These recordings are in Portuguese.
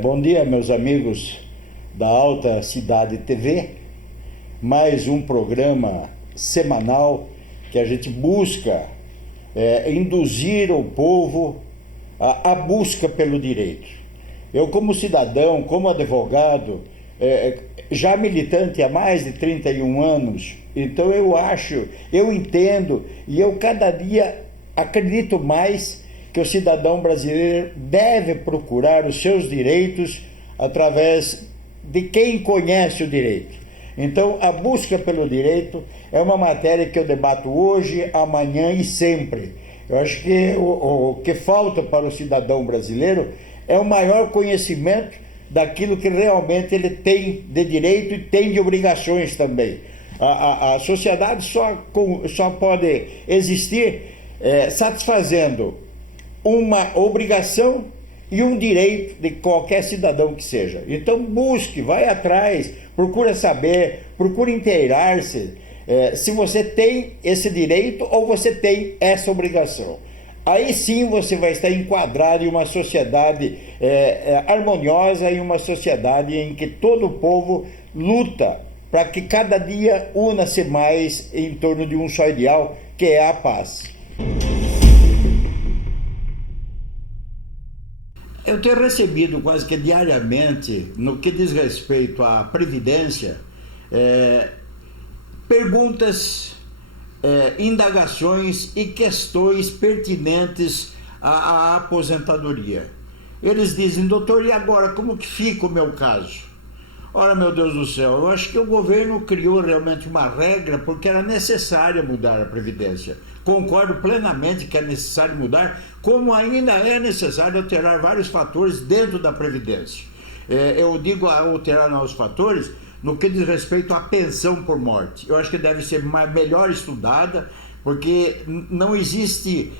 Bom dia, meus amigos da Alta Cidade TV. Mais um programa semanal que a gente busca induzir o povo à busca pelo direito. Eu, como cidadão, como advogado, já militante há mais de 31 anos, então eu entendo e eu cada dia acredito mais que o cidadão brasileiro deve procurar os seus direitos através de quem conhece o direito. Então, a busca pelo direito é uma matéria que eu debato hoje, amanhã e sempre. Eu acho que o que falta para o cidadão brasileiro é o maior conhecimento daquilo que realmente ele tem de direito e tem de obrigações também. A sociedade só pode existir satisfazendo uma obrigação e um direito de qualquer cidadão que seja. Então busque, vai atrás, procura saber, procura inteirar-se se você tem esse direito ou você tem essa obrigação. Aí sim você vai estar enquadrado em uma sociedade harmoniosa, em uma sociedade em que todo o povo luta para que cada dia una-se mais em torno de um só ideal, que é a paz. Eu tenho recebido quase que diariamente, no que diz respeito à Previdência, perguntas, indagações e questões pertinentes à aposentadoria. Eles dizem: doutor, e agora como que fica o meu caso? Ora, meu Deus do céu, eu acho que o governo criou realmente uma regra porque era necessário mudar a Previdência. Concordo plenamente que é necessário mudar, como ainda é necessário alterar vários fatores dentro da Previdência. Eu digo alterar novos fatores no que diz respeito à pensão por morte. Eu acho que deve ser melhor estudada, porque não existe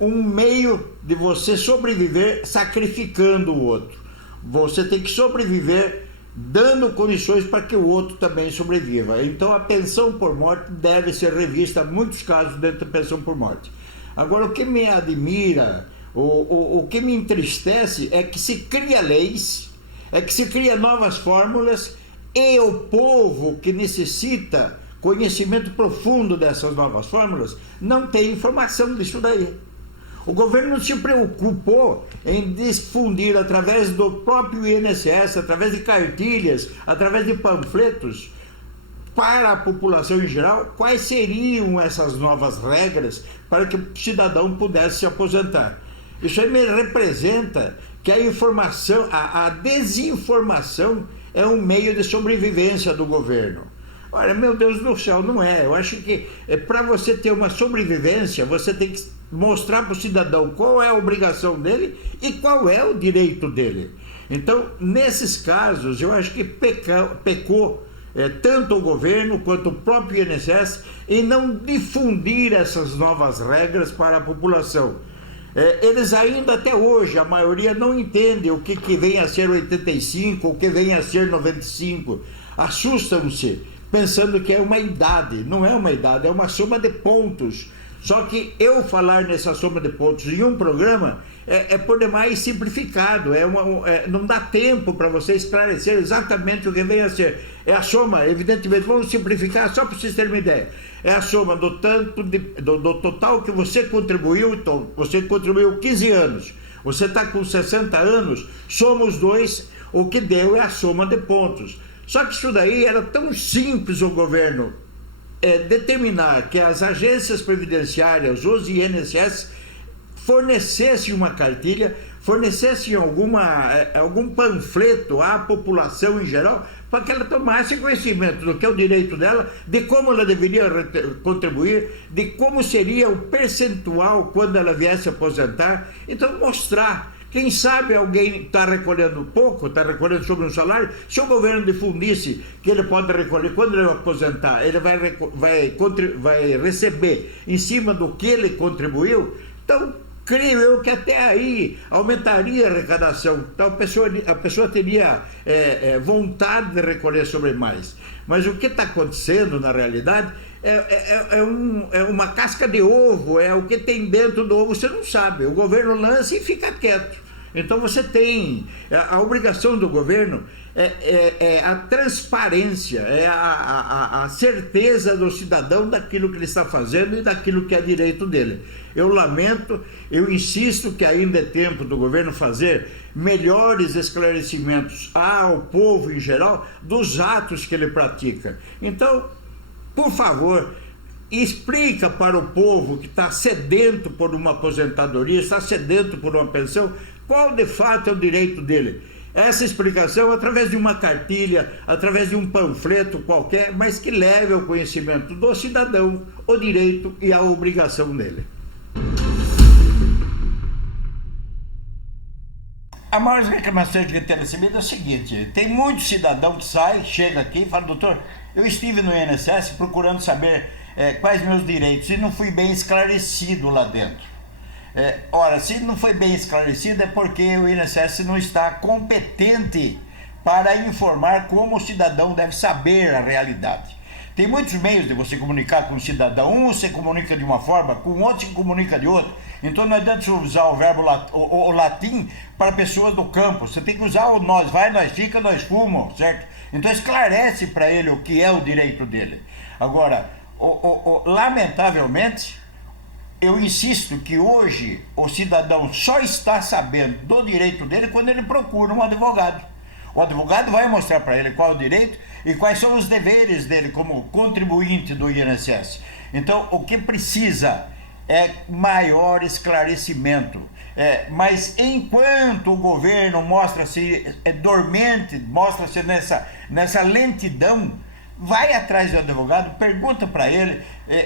um meio de você sobreviver sacrificando o outro. Você tem que sobreviver dando condições para que o outro também sobreviva. Então a pensão por morte deve ser revista, muitos casos dentro da pensão por morte. Agora, o que me admira, o que me entristece é que se cria leis, que se cria novas fórmulas, e o povo que necessita conhecimento profundo dessas novas fórmulas não tem informação disso daí. O governo não se preocupou em difundir através do próprio INSS, através de cartilhas, através de panfletos, para a população em geral, quais seriam essas novas regras para que o cidadão pudesse se aposentar. Isso aí me representa que a informação, a desinformação é um meio de sobrevivência do governo. Olha, meu Deus do céu, não é. Eu acho que para você ter uma sobrevivência, você tem que mostrar para o cidadão qual é a obrigação dele e qual é o direito dele. Então, nesses casos, eu acho que pecou tanto o governo quanto o próprio INSS em não difundir essas novas regras para a população. Eles ainda até hoje, a maioria não entende o que vem a ser 85, o que vem a ser 95. Assustam-se pensando que é uma idade. Não é uma idade, é uma soma de pontos. Só que eu falar nessa soma de pontos em um programa é por demais simplificado, não dá tempo para você esclarecer exatamente o que vem a ser. É a soma, evidentemente, vamos simplificar só para vocês terem uma ideia. É a soma do total que você contribuiu. Então, você contribuiu 15 anos, você está com 60 anos, soma os dois, o que deu é a soma de pontos. Só que isso daí era tão simples o governo determinar que as agências previdenciárias, os INSS, fornecessem uma cartilha, fornecessem algum panfleto à população em geral, para que ela tomasse conhecimento do que é o direito dela, de como ela deveria contribuir, de como seria o percentual quando ela viesse aposentar. Então, mostrar. Quem sabe alguém está recolhendo pouco, está recolhendo sobre um salário. Se o governo difundisse que ele pode recolher, quando ele aposentar, ele vai receber em cima do que ele contribuiu, então creio eu que até aí aumentaria a arrecadação. Então a pessoa teria vontade de recolher sobre mais. Mas o que está acontecendo na realidade é uma casca de ovo, é o que tem dentro do ovo, você não sabe. O governo lança e fica quieto. Então você tem a obrigação do governo é a transparência, é a certeza do cidadão daquilo que ele está fazendo e daquilo que é direito dele. Eu lamento, eu insisto que ainda é tempo do governo fazer melhores esclarecimentos ao povo em geral dos atos que ele pratica. Então, por favor, explica para o povo que está sedento por uma aposentadoria, está sedento por uma pensão, qual de fato é o direito dele. Essa explicação através de uma cartilha, através de um panfleto qualquer, mas que leve ao conhecimento do cidadão o direito e a obrigação dele. A maior reclamação que tem recebido é o seguinte: tem muito cidadão que sai, chega aqui e fala: doutor, eu estive no INSS procurando saber quais meus direitos e não fui bem esclarecido lá dentro. Ora, se não foi bem esclarecido é porque o INSS não está competente para informar como o cidadão deve saber a realidade. Tem muitos meios de você comunicar com o cidadão. Um você comunica de uma forma, com o outro se comunica de outra. Então não adianta usar o verbo o latim para pessoas do campo. Você tem que usar o nós vai, nós fica, nós fumo, certo? Então esclarece para ele o que é o direito dele. Agora, lamentavelmente, eu insisto que hoje o cidadão só está sabendo do direito dele quando ele procura um advogado. O advogado vai mostrar para ele qual é o direito e quais são os deveres dele como contribuinte do INSS. Então, o que precisa é maior esclarecimento. Mas enquanto o governo mostra-se dormente, mostra-se nessa lentidão, vai atrás do advogado, pergunta para ele,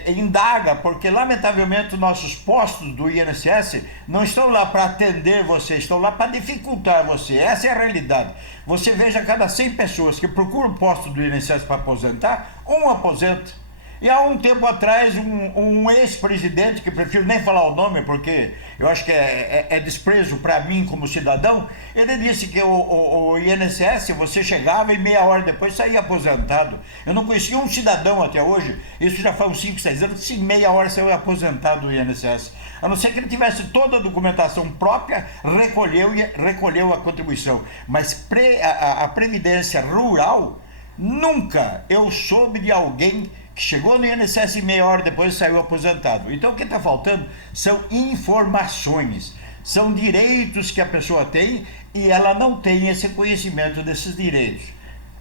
indaga, porque lamentavelmente nossos postos do INSS não estão lá para atender você, estão lá para dificultar você. Essa é a realidade. Você veja, a cada 100 pessoas que procuram posto do INSS para aposentar, um aposenta. E há um tempo atrás, um ex-presidente, que prefiro nem falar o nome, porque eu acho que é desprezo para mim como cidadão, ele disse que o INSS, você chegava e meia hora depois saía aposentado. Eu não conhecia um cidadão até hoje, isso já faz uns 5, 6 anos, que em meia hora saiu aposentado do INSS. A não ser que ele tivesse toda a documentação própria, recolheu a contribuição. Mas a Previdência Rural, nunca eu soube de alguém que chegou no INSS e meia hora depois saiu aposentado. Então o que está faltando são informações, são direitos que a pessoa tem e ela não tem esse conhecimento desses direitos.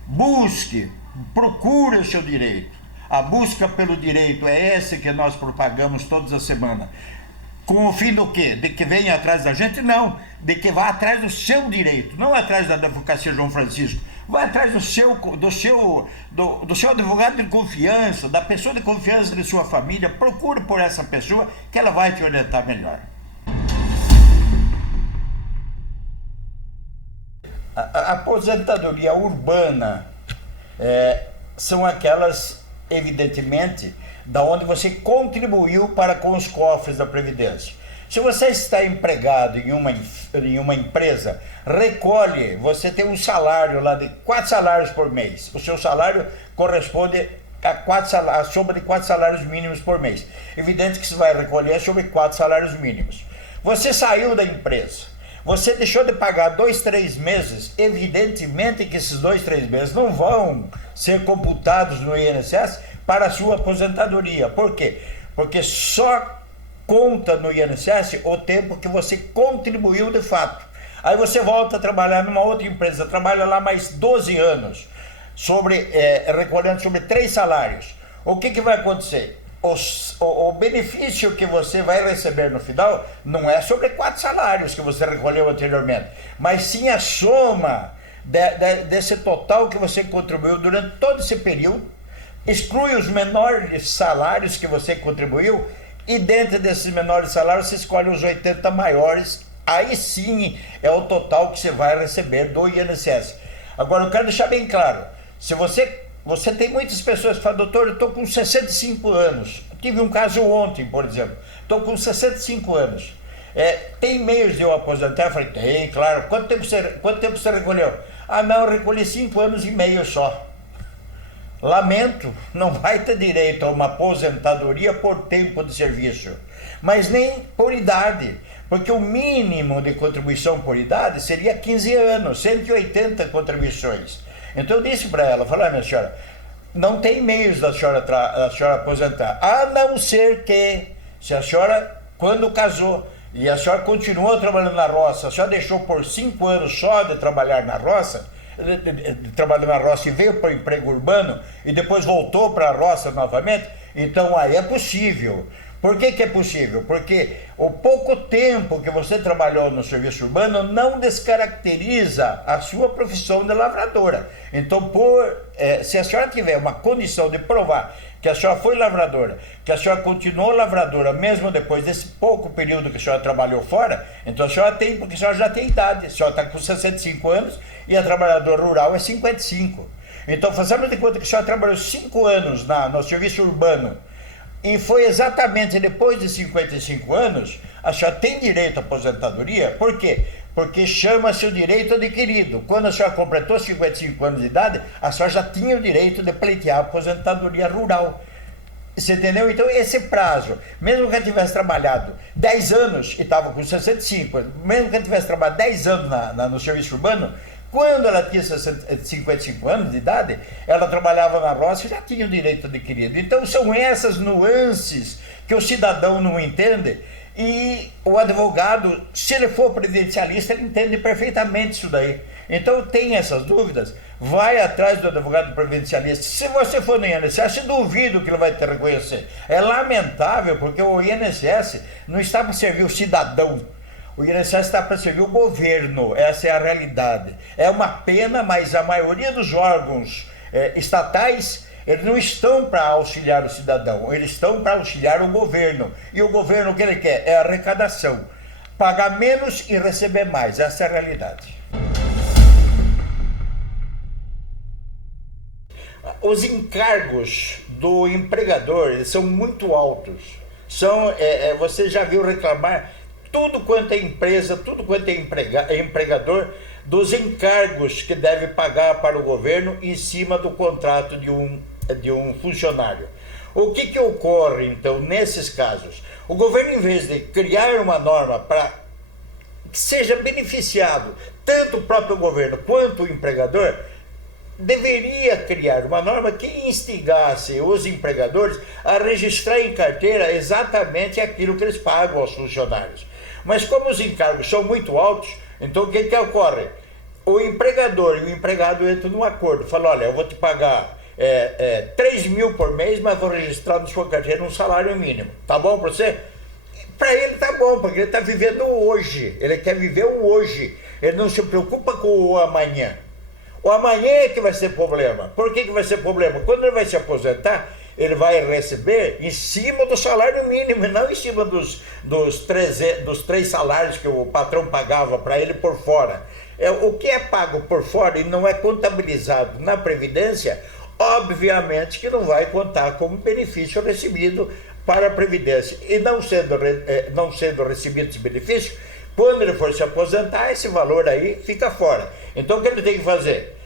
Busque, procure o seu direito. A busca pelo direito é essa que nós propagamos todas as semanas. Com o fim do quê? De que venha atrás da gente? Não, de que vá atrás do seu direito, não atrás da advocacia João Francisco. Vai atrás do seu advogado de confiança, da pessoa de confiança de sua família. Procure por essa pessoa que ela vai te orientar melhor. A aposentadoria urbana são aquelas, evidentemente, da onde você contribuiu para com os cofres da Previdência. Se você está empregado em uma empresa, recolhe, você tem um salário lá de 4 salários por mês. O seu salário corresponde a soma de 4 salários mínimos por mês. Evidente que você vai recolher sobre 4 salários mínimos. Você saiu da empresa, você deixou de pagar 2, 3 meses, evidentemente que esses 2, 3 meses não vão ser computados no INSS para a sua aposentadoria. Por quê? Porque só conta no INSS o tempo que você contribuiu de fato. Aí você volta a trabalhar numa outra empresa, trabalha lá mais 12 anos, recolhendo sobre 3 salários. O que vai acontecer? O benefício que você vai receber no final não é sobre 4 salários que você recolheu anteriormente, mas sim a soma desse total que você contribuiu durante todo esse período, exclui os menores salários que você contribuiu, e dentro desses menores salários você escolhe os 80 maiores, aí sim é o total que você vai receber do INSS. Agora eu quero deixar bem claro, se você tem muitas pessoas que falam: doutor, eu estou com 65 anos, eu tive um caso ontem, por exemplo, estou com 65 anos, tem meios de eu aposentar? Eu falei: tem, claro. Quanto tempo você recolheu? Ah, não, eu recolhi 5 anos e meio só. Lamento, não vai ter direito a uma aposentadoria por tempo de serviço, mas nem por idade, Porque o mínimo de contribuição por idade seria 15 anos, 180 contribuições. Então eu disse para ela, falei, minha senhora, não tem meios da senhora aposentar, a não ser que, se a senhora, quando casou, e a senhora continuou trabalhando na roça, a senhora deixou por 5 anos só de trabalhar na roça, trabalhou na roça e veio para o emprego urbano, e depois voltou para a roça novamente, então aí é possível. Por que que é possível? Porque o pouco tempo que você trabalhou no serviço urbano não descaracteriza a sua profissão de lavradora. Então, se a senhora tiver uma condição de provar que a senhora foi lavradora, que a senhora continuou lavradora mesmo depois desse pouco período que a senhora trabalhou fora, então a senhora tem, porque a senhora já tem idade, a senhora está com 65 anos e a trabalhadora rural é 55. Então, fazemos de conta que a senhora trabalhou 5 anos no serviço urbano, e foi exatamente depois de 55 anos, a senhora tem direito à aposentadoria. Por quê? Porque chama-se o direito adquirido. Quando a senhora completou 55 anos de idade, a senhora já tinha o direito de pleitear a aposentadoria rural. Você entendeu? Então esse prazo, mesmo que ela tivesse trabalhado 10 anos e estava com 65, mesmo que ela tivesse trabalhado 10 anos no serviço urbano, quando ela tinha 55 anos de idade, ela trabalhava na roça e já tinha o direito adquirido. Então são essas nuances que o cidadão não entende, e o advogado, se ele for previdencialista, ele entende perfeitamente isso daí. Então tem essas dúvidas, vai atrás do advogado previdencialista. Se você for no INSS, duvido que ele vai te reconhecer. É lamentável, porque o INSS não está para servir o cidadão. O INSS está para servir o governo, essa é a realidade. É uma pena, mas a maioria dos órgãos estatais, eles não estão para auxiliar o cidadão, eles estão para auxiliar o governo. E o governo, o que ele quer? É arrecadação. Pagar menos e receber mais, essa é a realidade. Os encargos do empregador, eles são muito altos. Você já viu reclamar tudo quanto é empresa, tudo quanto é empregador, dos encargos que deve pagar para o governo em cima do contrato de um funcionário. O que ocorre, então, nesses casos? O governo, em vez de criar uma norma para que seja beneficiado tanto o próprio governo quanto o empregador, deveria criar uma norma que instigasse os empregadores a registrar em carteira exatamente aquilo que eles pagam aos funcionários. Mas como os encargos são muito altos, então o que ocorre? O empregador e o empregado entram num acordo, falam, olha, eu vou te pagar 3 mil por mês, mas vou registrar na sua carteira um salário mínimo. Tá bom para você? Para ele tá bom, porque ele está vivendo hoje, ele quer viver o hoje, ele não se preocupa com o amanhã. O amanhã é que vai ser problema. Por que vai ser problema? Quando ele vai se aposentar, ele vai receber em cima do salário mínimo, e não em cima dos 3 salários que o patrão pagava para ele por fora. O que é pago por fora e não é contabilizado na Previdência, obviamente que não vai contar como benefício recebido para a Previdência. E não sendo recebido esse benefício, quando ele for se aposentar, esse valor aí fica fora. Então o que ele tem que fazer?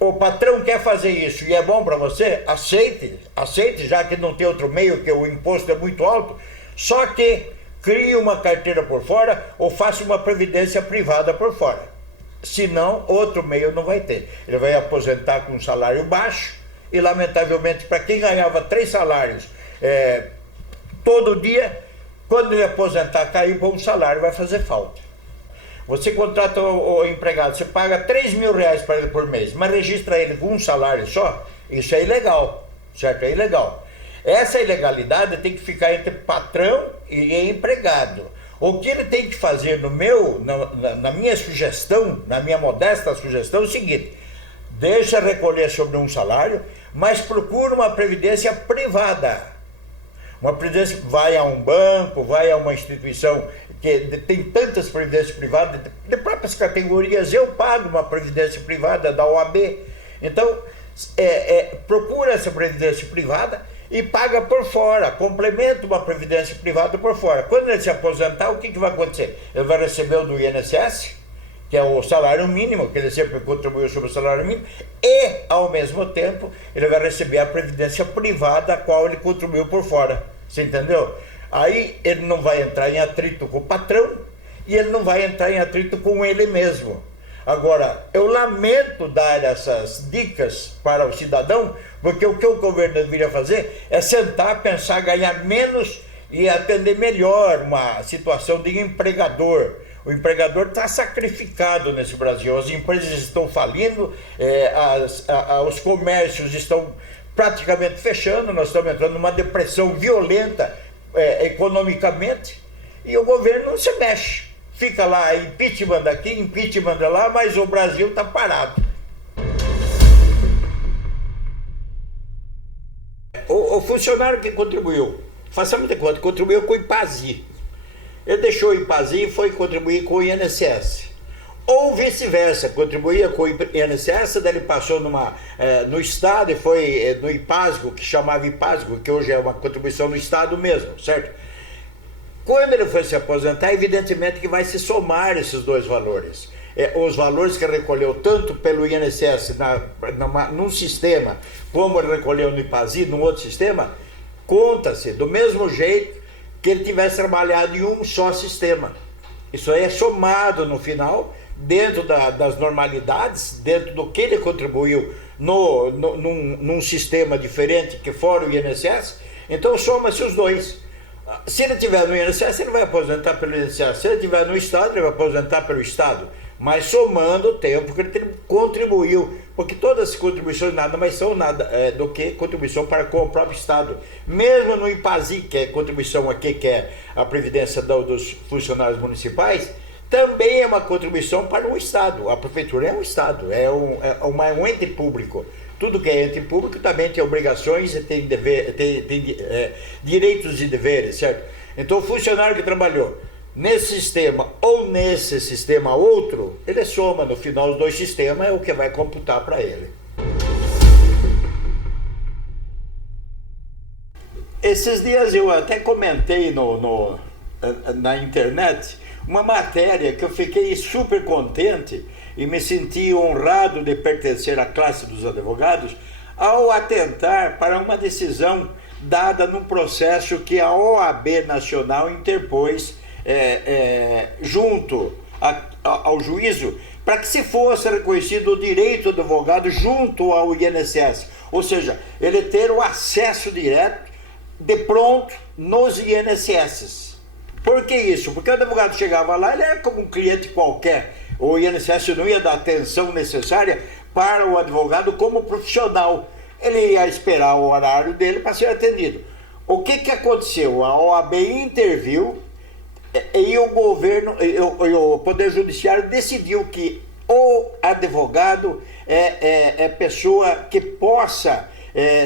O patrão quer fazer isso e é bom para você? Aceite, já que não tem outro meio, que o imposto é muito alto, só que crie uma carteira por fora ou faça uma previdência privada por fora. Senão, outro meio não vai ter. Ele vai aposentar com um salário baixo e, lamentavelmente, para quem ganhava 3 salários todo dia, quando ele aposentar, cair para um salário, vai fazer falta. Você contrata o empregado, você paga 3 mil reais para ele por mês, mas registra ele com um salário só, isso é ilegal, certo? É ilegal. Essa ilegalidade tem que ficar entre patrão e empregado. O que ele tem que fazer na minha sugestão, na minha modesta sugestão, é o seguinte: deixa recolher sobre um salário, mas procura uma previdência privada. Uma previdência, vai a um banco, vai a uma instituição que tem tantas previdências privadas, de próprias categorias. Eu pago uma previdência privada da OAB. Então, procura essa previdência privada e paga por fora, complementa uma previdência privada por fora. Quando ele se aposentar, o que vai acontecer? Ele vai receber o do INSS, que é o salário mínimo, que ele sempre contribuiu sobre o salário mínimo, e, ao mesmo tempo, ele vai receber a previdência privada a qual ele contribuiu por fora. Você entendeu? Aí ele não vai entrar em atrito com o patrão e ele não vai entrar em atrito com ele mesmo. Agora, eu lamento dar essas dicas para o cidadão, porque o que o governo deveria fazer é sentar, pensar, ganhar menos e atender melhor uma situação de empregador. O empregador está sacrificado nesse Brasil, as empresas estão falindo, os comércios estão praticamente fechando, nós estamos entrando numa depressão violenta economicamente, e o governo não se mexe. Fica lá, impeachment daqui, impeachment de lá, mas o Brasil está parado. O funcionário que contribuiu, façamos de conta, contribuiu com o IPAZI. Ele deixou o IPAZI e foi contribuir com o INSS. Ou vice-versa, contribuía com o INSS, daí ele passou no Estado e foi no IPASGO, que chamava IPASGO, que hoje é uma contribuição no Estado mesmo, certo? Quando ele for se aposentar, evidentemente que vai se somar esses dois valores. Os valores que recolheu tanto pelo INSS num sistema, como ele recolheu no IPAZI, num outro sistema, conta-se do mesmo jeito que ele tivesse trabalhado em um só sistema. Isso aí é somado no final, dentro das normalidades, dentro do que ele contribuiu num sistema diferente que fora o INSS, então soma-se os dois. Se ele estiver no INSS, ele vai aposentar pelo INSS. Se ele estiver no Estado, ele vai aposentar pelo Estado. Mas somando o tempo que ele contribuiu. Porque todas as contribuições nada mais são nada do que contribuição para com o próprio Estado. Mesmo no IPAZI, que é contribuição aqui, que é a Previdência dos funcionários municipais, também é uma contribuição para o Estado. A Prefeitura é um Estado, é um ente público. Tudo que é ente público também tem obrigações e tem direitos e deveres, certo? Então o funcionário que trabalhou nesse sistema ou nesse sistema outro, ele soma no final os dois sistemas, é o que vai computar para ele. Esses dias eu até comentei na internet uma matéria que eu fiquei super contente e me senti honrado de pertencer à classe dos advogados ao atentar para uma decisão dada num processo que a OAB Nacional interpôs junto ao juízo para que se fosse reconhecido o direito do advogado junto ao INSS, ou seja, ele ter o acesso direto de pronto nos INSS. Por que isso? Porque o advogado chegava lá, ele era como um cliente qualquer. O INSS não ia dar a atenção necessária para o advogado como profissional. Ele ia esperar o horário dele para ser atendido. O que aconteceu? A OAB interviu e o governo, o Poder Judiciário decidiu que o advogado é pessoa que possa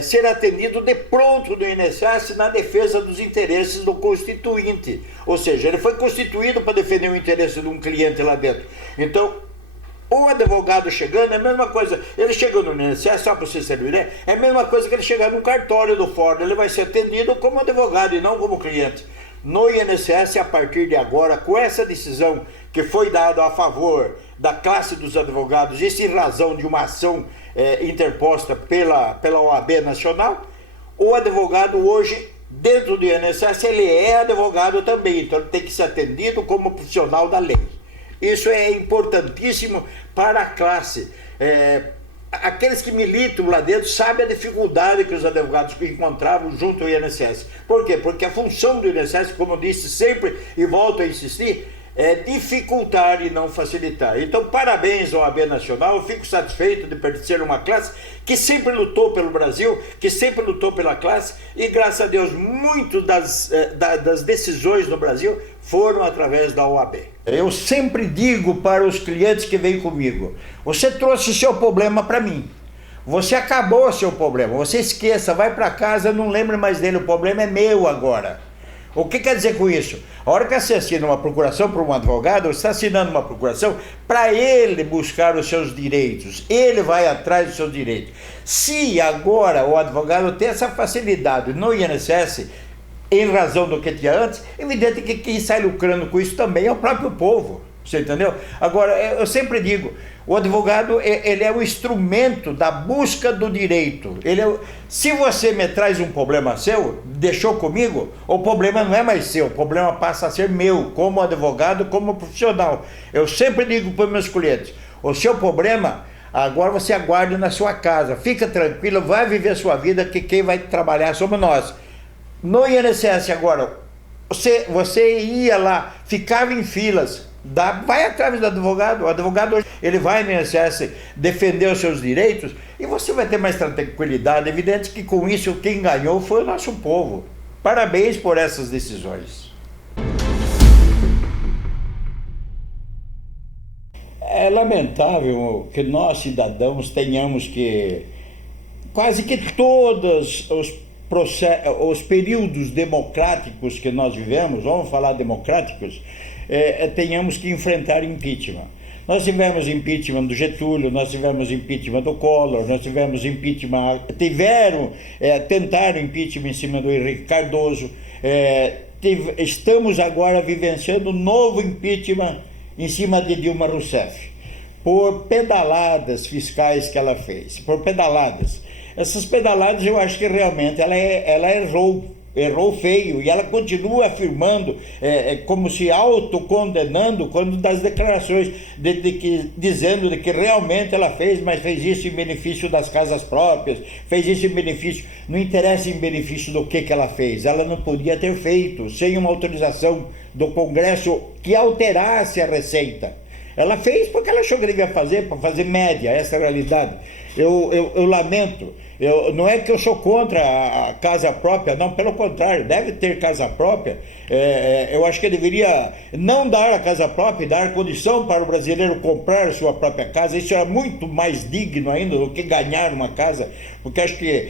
ser atendido de pronto no INSS na defesa dos interesses do constituinte. Ou seja, ele foi constituído para defender o interesse de um cliente lá dentro. Então, o advogado chegando é a mesma coisa. Ele chegou no INSS, só para você saber, né? É a mesma coisa que ele chegar num cartório do Ford. Ele vai ser atendido como advogado e não como cliente. No INSS, a partir de agora, com essa decisão que foi dada a favor da classe dos advogados, isso em razão de uma ação interposta pela OAB Nacional, o advogado hoje, dentro do INSS, ele é advogado também, então ele tem que ser atendido como profissional da lei. Isso é importantíssimo para a classe. Aqueles que militam lá dentro sabem a dificuldade que os advogados encontravam junto ao INSS. Por quê? Porque a função do INSS, como eu disse sempre e volto a insistir, é dificultar e não facilitar. Então, parabéns ao OAB Nacional, eu fico satisfeito de pertencer a uma classe que sempre lutou pelo Brasil, que sempre lutou pela classe, e graças a Deus, muitas das decisões no Brasil foram através da OAB. Eu sempre digo para os clientes que vêm comigo, você trouxe seu problema para mim, você acabou seu problema, você esqueça, vai para casa, não lembre mais dele, o problema é meu agora. O que quer dizer com isso? A hora que você assina uma procuração para um advogado, você está assinando uma procuração para ele buscar os seus direitos. Ele vai atrás dos seus direitos. Se agora o advogado tem essa facilidade no INSS, em razão do que tinha antes, é evidente que quem sai lucrando com isso também é o próprio povo. Você entendeu? Agora, eu sempre digo, o advogado, ele é o instrumento da busca do direito. Se você me traz um problema seu, deixou comigo, o problema não é mais seu, o problema passa a ser meu, como advogado, como profissional. Eu sempre digo para os meus clientes, o seu problema, agora você aguarde na sua casa, fica tranquilo, vai viver a sua vida, que quem vai trabalhar somos nós. No INSS agora, você ia lá, ficava em filas, vai atrás do advogado, o advogado ele vai no INSS defender os seus direitos e você vai ter mais tranquilidade. Evidente que com isso quem ganhou foi o nosso povo. Parabéns por essas decisões. É lamentável que nós cidadãos tenhamos que quase que todos os períodos democráticos que nós vivemos, vamos falar democráticos, tenhamos que enfrentar impeachment. Nós tivemos impeachment do Getúlio, nós tivemos impeachment do Collor, nós tivemos impeachment, tentaram impeachment em cima do Henrique Cardoso, estamos agora vivenciando um novo impeachment em cima de Dilma Rousseff, por pedaladas fiscais que ela fez, por pedaladas. Essas pedaladas eu acho que realmente ela errou feio, e ela continua afirmando, como se autocondenando, quando das declarações, dizendo de que realmente ela fez, mas fez isso em benefício das casas próprias, fez isso em benefício, não interessa em benefício do que ela fez, ela não podia ter feito, sem uma autorização do Congresso que alterasse a receita. Ela fez porque ela achou que devia fazer, para fazer média, essa é a realidade. Eu lamento, não é que eu sou contra a casa própria, não, pelo contrário, deve ter casa própria. Eu acho que deveria não dar a casa própria e dar condição para o brasileiro comprar sua própria casa. Isso é muito mais digno ainda do que ganhar uma casa, porque acho que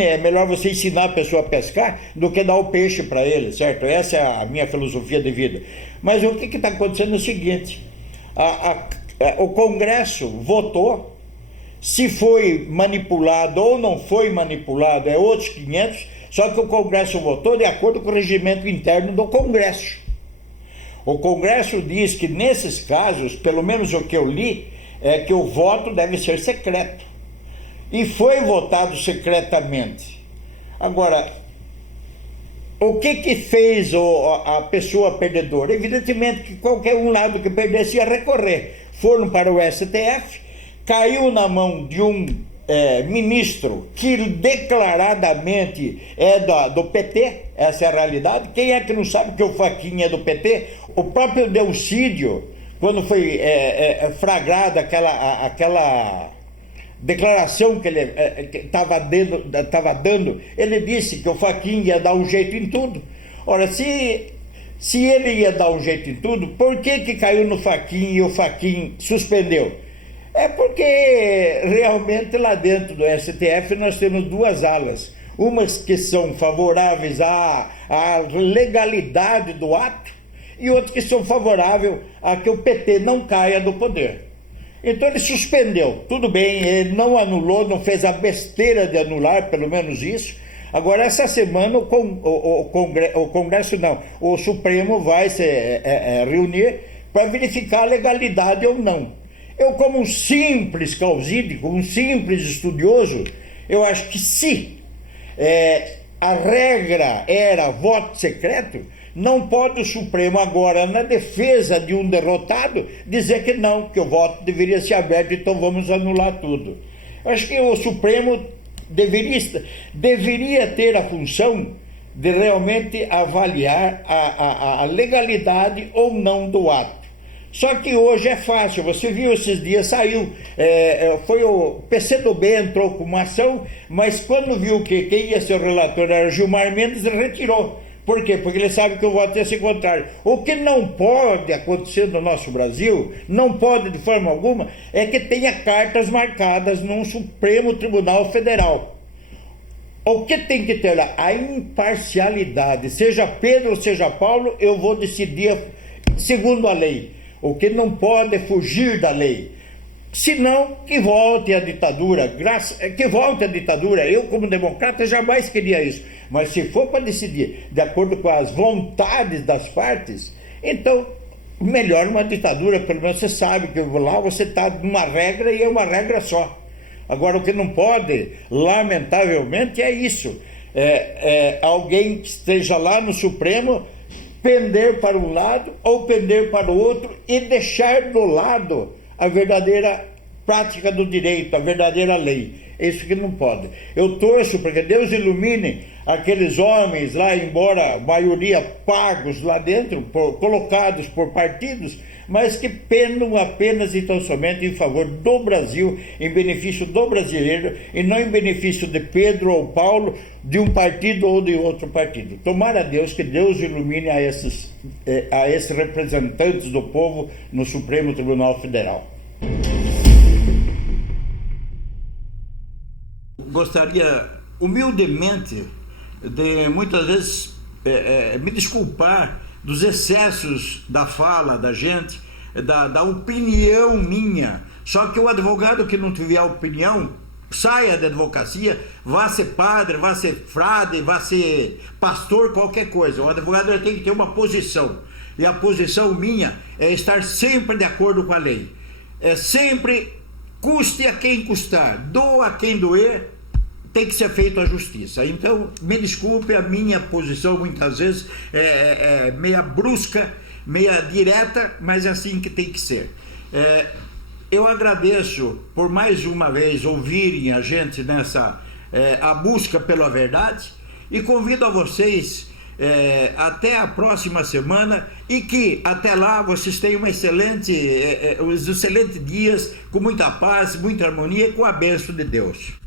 é melhor você ensinar a pessoa a pescar do que dar o peixe para ele, certo? Essa é a minha filosofia de vida. Mas o que está acontecendo é o seguinte: o Congresso votou. Se foi manipulado ou não foi manipulado é outros 500, só que o Congresso votou de acordo com o regimento interno do Congresso. O Congresso diz que nesses casos, pelo menos o que eu li, é que o voto deve ser secreto. E foi votado secretamente. Agora, o que fez a pessoa perdedora? Evidentemente que qualquer um lado que perdesse ia recorrer. Foram para o STF, caiu na mão de um ministro que declaradamente é do PT, essa é a realidade. Quem é que não sabe que o Fachin é do PT? O próprio Delcídio, quando foi flagrada aquela declaração que ele estava dando, ele disse que o Fachin ia dar um jeito em tudo. Ora, se ele ia dar um jeito em tudo, por que caiu no Fachin e o Fachin suspendeu? É porque realmente lá dentro do STF nós temos duas alas, umas que são favoráveis à legalidade do ato e outras que são favoráveis a que o PT não caia do poder. Então ele suspendeu, tudo bem, ele não anulou, não fez a besteira de anular, pelo menos isso. Agora essa semana o Supremo vai se reunir para verificar a legalidade ou não. Eu, como um simples causídico, um simples estudioso, eu acho que se a regra era voto secreto, não pode o Supremo agora, na defesa de um derrotado, dizer que não, que o voto deveria ser aberto, então vamos anular tudo. Eu acho que o Supremo deveria ter a função de realmente avaliar a legalidade ou não do ato. Só que hoje é fácil, você viu esses dias, saiu, foi o PCdoB entrou com uma ação, mas quando viu que quem ia ser o relator era Gilmar Mendes, retirou. Por quê? Porque ele sabe que o voto ia ser contrário. O que não pode acontecer no nosso Brasil, não pode de forma alguma, é que tenha cartas marcadas num Supremo Tribunal Federal. O que tem que ter lá? A imparcialidade. Seja Pedro, seja Paulo, eu vou decidir segundo a lei. O que não pode é fugir da lei. Senão, que volte a ditadura. Que volte a ditadura. Eu, como democrata, jamais queria isso. Mas se for para decidir de acordo com as vontades das partes, então melhor uma ditadura, pelo menos você sabe que lá você está numa regra e é uma regra só. Agora, o que não pode, lamentavelmente, é isso. Alguém que esteja lá no Supremo pender para um lado ou pender para o outro e deixar do lado a verdadeira prática do direito, a verdadeira lei. Isso que não pode. Eu torço para que Deus ilumine aqueles homens lá, embora a maioria pagos lá dentro, colocados por partidos, mas que penam apenas e tão somente em favor do Brasil, em benefício do brasileiro, e não em benefício de Pedro ou Paulo, de um partido ou de outro partido. Tomara a Deus que Deus ilumine a esses representantes do povo no Supremo Tribunal Federal. Gostaria humildemente de muitas vezes me desculpar dos excessos da fala da gente, da opinião minha. Só que o advogado que não tiver opinião, saia da advocacia, vá ser padre, vá ser frade, vá ser pastor, qualquer coisa. O advogado tem que ter uma posição, e a posição minha é estar sempre de acordo com a lei. Sempre, custe a quem custar, doa a quem doer, tem que ser feito a justiça. Então, me desculpe, a minha posição muitas vezes é meia brusca, meia direta, mas é assim que tem que ser. Eu agradeço por mais uma vez ouvirem a gente nessa a busca pela verdade, e convido a vocês até a próxima semana, e que até lá vocês tenham excelentes dias, com muita paz, muita harmonia, com a bênção de Deus.